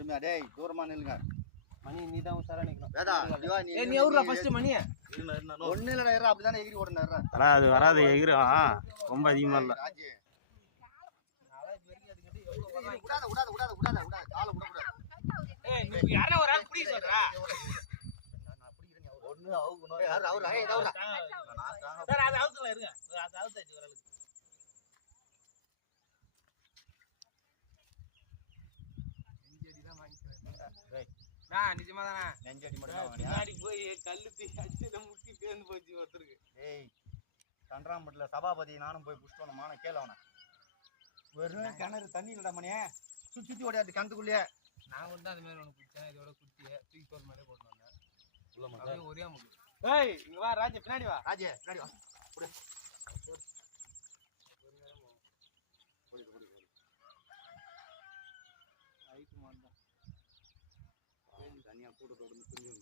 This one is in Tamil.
பொறுமையா டேய் தூரமா நில்லுங்க. மணி நீ தான் உசாரா நிக்கணும். வேதா டிவா நீ நீ எவ்வளவு ஃபர்ஸ்ட் மணி ஒண்ணு இல்லடா ஏறா அப்படிதானே எகிரி ஓடுனா ஏறா. வராது வராது எகிரும் ரொம்ப அதிகமா இல்ல. ராஜி உடாத உடாத உடாத உடாத உடாத கால உட கூடாது. ஏய் நீ யாரா ஒரு ஆள் புடி சொல்றா. நான் புடிக்கிறேன் ஒண்ணு அவுகணும். யார் அவர் ஏய் டவுரா. சார் அது அவுத்துல இருங்க. அது அவுத்தாச்சு ஒரு ஆளுக்கு. நெஞ்சடி தான் வாங்கிக்கிறேன். டேய் நான் நிஜமா தானா நெஞ்சடி மட்டும் தான் வாங்குறியா? முன்னாடி போய் கல்லு தீ அடிச்சத முட்டி தேந்து போச்சு ஒருத்தருக்கு. ஏய் கன்றாம்பட்டில சபாபதி நானும் போய் புடிச்சிட்டு வந்த மான கேள அவன. வெறும் கிணறு தண்ணி இல்லடா மணியே. சுத்தி சுத்தி ஓடியாட்டு கிணத்துக்குள்ளே. நான் வந்து அந்த மாதிரி ஒன்று பிடிச்சேன். இதோட குட்டியை தூக்கி போகிற மாதிரியே போட்டு வந்தேன். அப்படியே ஒரே முடி. ஏய் இங்க வா ராஜே பின்னாடி வா. ராஜே பின்னாடி வா. புடி. ஹைட் மாட்டா. தனியா கூட தொடர்ந்து புரிஞ்சு